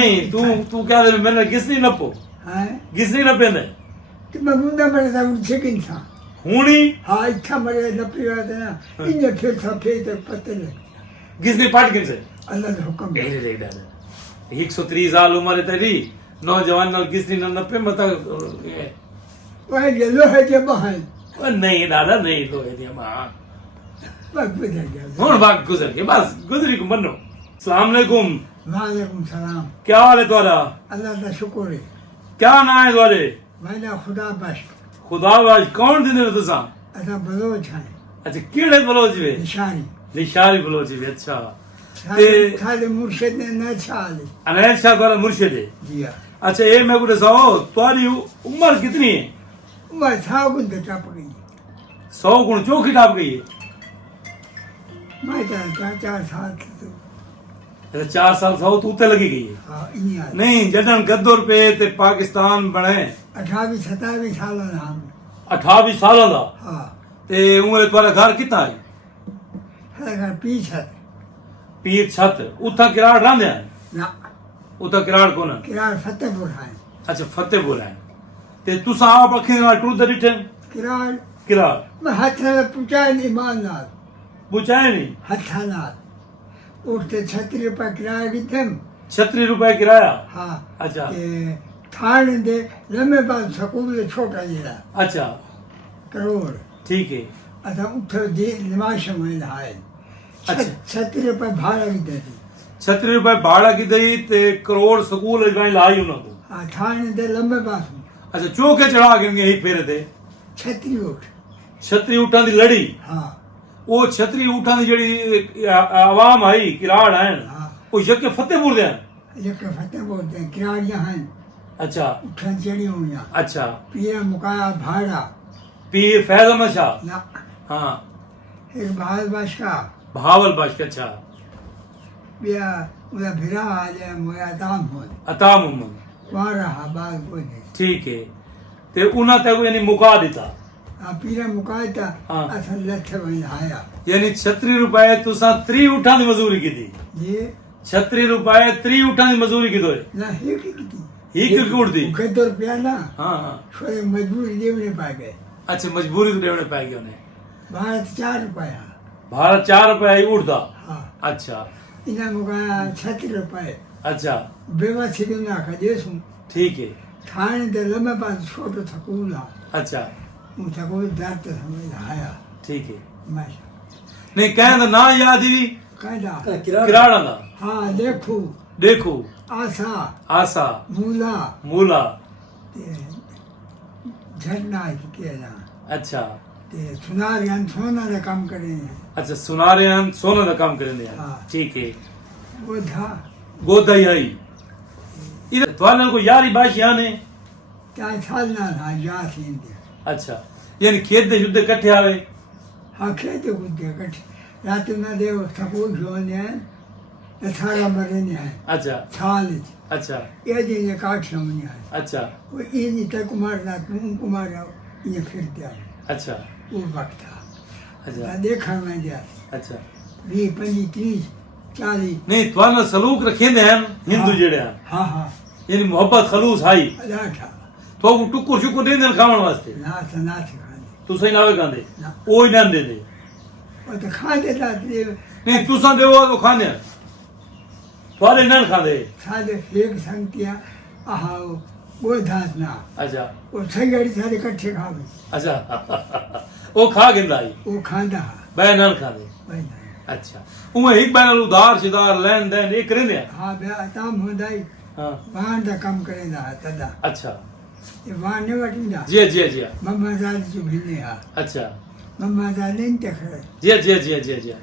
नहीं तू क्या दे मैंने गिसनी नपो हाँ गिसनी नपे ने तो मैं मुंडा मरे था उन सेकंड था हुणी हाँ इच्छा मरे नपी हुआ था ना इन्हें फिर सफेद तक पते लग गिसनी पाट किन से अल्लाह का हुक्म है। देख डाल 130 साल उम्र तेरी नौजवान नाल गिसनी न नपे मत वह येलो है जब है नहीं दादा नहीं लो है दिया मां बस गुजर गया हुन बात गुजर के बस गुजरी को मनो अस्सलाम वालेकुम वालेकुम सलाम क्या हाल है तुम्हारा अल्लाह का शुक्र है क्या नाम है तुम्हारे मैंने खुदा बश खुदा वाज कौन दिन तुसा ऐसा बलोच है अच्छा केड़े बलोच वे निशानी निशारी बलोच वे अच्छा ते खाली मुर्शिद ने न छाली अनैल शाह वाला मुर्शिद है जी हाँ अच्छा ये मैं को दसाओ तुम्हारी उम्र कितनी है मैं था गुंद टप गई 100 गुण चौकी टाप गई है मैं तो 4 साल की तो अच्छा 4 साल सौ तो उत्ते लगी गई है हाँ इन्हीं आ नहीं जडन गद्दोर पे ते पाकिस्तान बने 28 27 साल नाम 28 साल दा हाँ ते उम्र तुम्हारा घर कितना है है घर पीछे पीर छत उथा किराड़ रहंदे हैं ना उथा किराड़ कोन किरार फतेहपुर है अच्छा फतेहपुर है ते तुसा आप अखी नाल टूट रिटर्न किरार किराड़ मैं हाथ में पूछा ईमान नाल बुझाए नहीं हथा नाल उठते 36 रुपये किराया की थे 36 रुपए किराया हाँ अच्छा ये थान दे लम्बे बाद स्कूल छोटा जिला अच्छा करोड़ ठीक है अच्छा उठे जी निमाश में नहाए अच्छा। 36 रुपये भाड़ा की दे दी 36 रुपए भाड़ा की दई ते करोड़ स्कूल अजवाई लाई उन्हों को हाँ थान दे लम्बे पास में अच्छा चौके चढ़ा के ही फेरे थे 36 उठ छतरी उठां दी लड़ी हाँ वो छतरी उठां दी जेड़ी आवाम आई किराड़ हैं हाँ वो यके फतेहपुर दे हैं ये के फतेहपुर दे किराड़ियाँ हैं अच्छा उठन चढ़ी हुई अच्छा पिया मुकाया भाड़ा पीर फैज अहमद शाह ना हाँ एक बहाल बादशाह बहावल बादशाह अच्छा पिया उधर भिरा आ जाए मुझे दाम हो अता मोहम्मद वहाँ रहा बाल कोई नहीं ठीक है ते उन्हां तक यानी मुका दिता पीरा मुकाया था हाँ। असल लठ में आया यानी 36 रुपए तुसा 3 उठां दी मजदूरी की थी ये 36 रुपए 3 उठां दी मजदूरी की दो ना ही की थी ही की उठ दी गद्दो रुपया ना हाँ हाँ थोड़े मजबूरी देवने पा गए अच्छा मजबूरी तो देवने पाई गई उन्हें भारत 4 रुपया भारत 4 रुपए ही उठदा हाँ अच्छा इन्हें मुकाया 36 रुपये अच्छा बेवसी को ना खा देसूं ठीक है थाने दे लम्बे पास छोटो थकूल आ अच्छा वो थकूल दर्द तो समझ आया ठीक है मैं नहीं कहना ना याद ही कहता किराड़ा दा हाँ देखो देखो आशा आशा मूला मूला ते झरना के ना अच्छा ते सुनार यान सोना रे काम करे हैं अच्छा सुनारे हैं सोना दा काम करने हैं हाँ। ठीक है वो था गोदाई आई इधर तुम्हारे को यारी बाशियां ने 4 साल ना था जा सीन दे अच्छा यानी खेत दे शुद्ध इकट्ठे आवे हाँ खेते कूदते कट रात ना दे सकूल जोने हैं ते सारा मरे ने हैं अच्छा साल अच्छा ये दिन ये काट समझ है अच्छा वो ये नहीं तक कुमार ना तुम कुमार ये फिर दिया अच्छा वो वक्त था अच्छा देखा मैं दिया अच्छा 20 25 30 40 नहीं तुम्हारे सलूक रखे हैं हिंदू हाँ। जेड़े हैं हाँ हाँ यानी मोहब्बत खलूस हाई लाठा तो वो टुकुर शुकुर नहीं देन खावन वास्ते नाथ नाथ खाने तू सही नावे कांदे ना। ओ ही ना दे दे वो तो खा देता थे नहीं तुसा देवो तो खाने तुम्हारे ना खांदे सारे एक संगतिया आहा वो धास ना अच्छा वो सगड़ी सारे इकट्ठे खा गए अच्छा वो खा गिंदा आई वो खांदा बैन ना खांदे भाई ना अच्छा उमे एक बैन उधार सिधार लेन देन एक करेंदे हैं हाँ बे ताम होंदाई हाँ वाहन दा कम करे ना तदा अच्छा ये वाहन ने वटी ना जी जी जी मम्मा जान जो भिने हा अच्छा मम्मा जान नहीं देखरे जी जी जी जी जी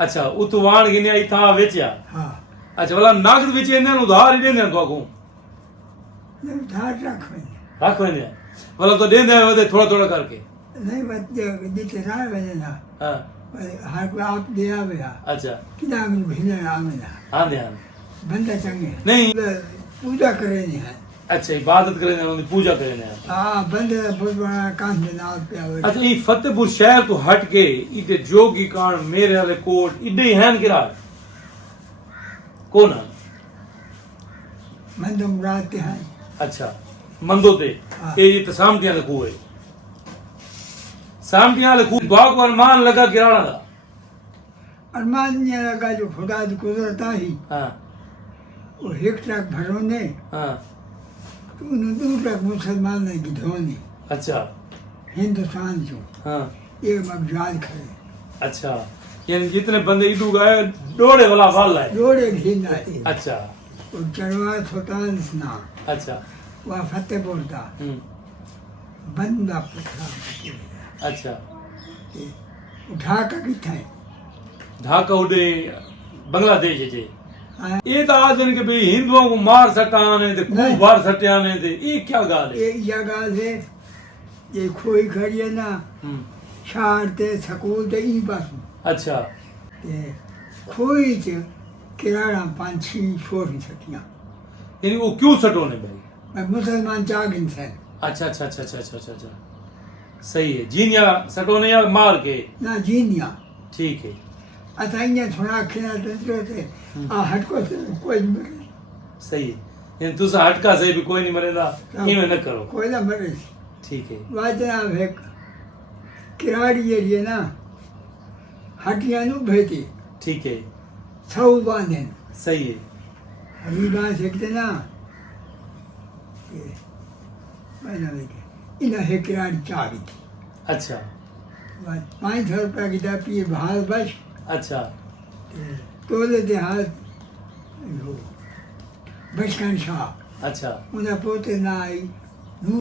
अच्छा उतवाण गिने आई था वेचिया हाँ अच्छा वाला नागद विच ने उधार ही देने तो को नहीं धार रखो रख वेने वाला तो देने वदे थोड़ा थोड़ा करके नहीं बत दीते राय बजे ना हां हर को आप दे आवे हा अच्छा किना में भिने आवे ना हां ध्यान बंदा चंगे नहीं पूजा करे नहीं है अच्छा इबादत करे ने पूजा करे ने हाँ बंदे बहुत बड़ा काम से नाल पे आवे अच्छा ई फतेहपुर शहर तो हट के इते जोगी कांड मेरे वाले कोट इडे हैं किरा कौन है मंदम रात हैं अच्छा मंदो ते हाँ। ये तो सामटियां लिखू है सामटियां लिखू बाग और मान लगा किराना दा अरमान ये लगा जो खुदा की कुदरत आई हाँ वो एक ट्रक भरोने हाँ तो उन्हें 2 ट्रक मुसलमान की धोनी अच्छा हिंदुस्तान जो हाँ एक मगजाल खड़े अच्छा यानी जितने बंदे इडू गए डोड़े वाला वाल है जोड़े भी लाए अच्छा वो चरवा सुल्तान स्ना अच्छा वह फतेहपुर का बंदा पुछा अच्छा उठा कर किथे ढाका उड़े बांग्लादेश जे हाँ। ये तो आज दिन के भाई हिंदुओं को मार सटाने थे खूब नहीं। बार सटाने थे ये क्या गाल है एक जगह से ये खोई खड़ी है ना शहर ते सकूल ते ई बस अच्छा ते खोई च किराना 5-6 छोरी सटियां यानी वो क्यों सटोने भाई मैं मुसलमान चागिन से अच्छा अच्छा अच्छा अच्छा अच्छा अच्छा अच्छा सही है जीनिया सटोने या मार के ना जीनिया ठीक है असा इन्हें सुना खिला ते आ हटको से कोई मरे सही है यानी तुसा हटका से भी कोई नहीं मरेगा इवें न करो कोई ना मरे ठीक है वाजना एक किराड़ी एरिए ना हटिया नु भेती ठीक है सौ बांधे सही है हरीबा सकते ना मैंने लेके इन्हें है किराड़ी चाबी थी अच्छा 500 रुपया की दापी भाल बस अच्छा तोले दे हाथ बचकन शाह अच्छा उन्हें पोते ना आई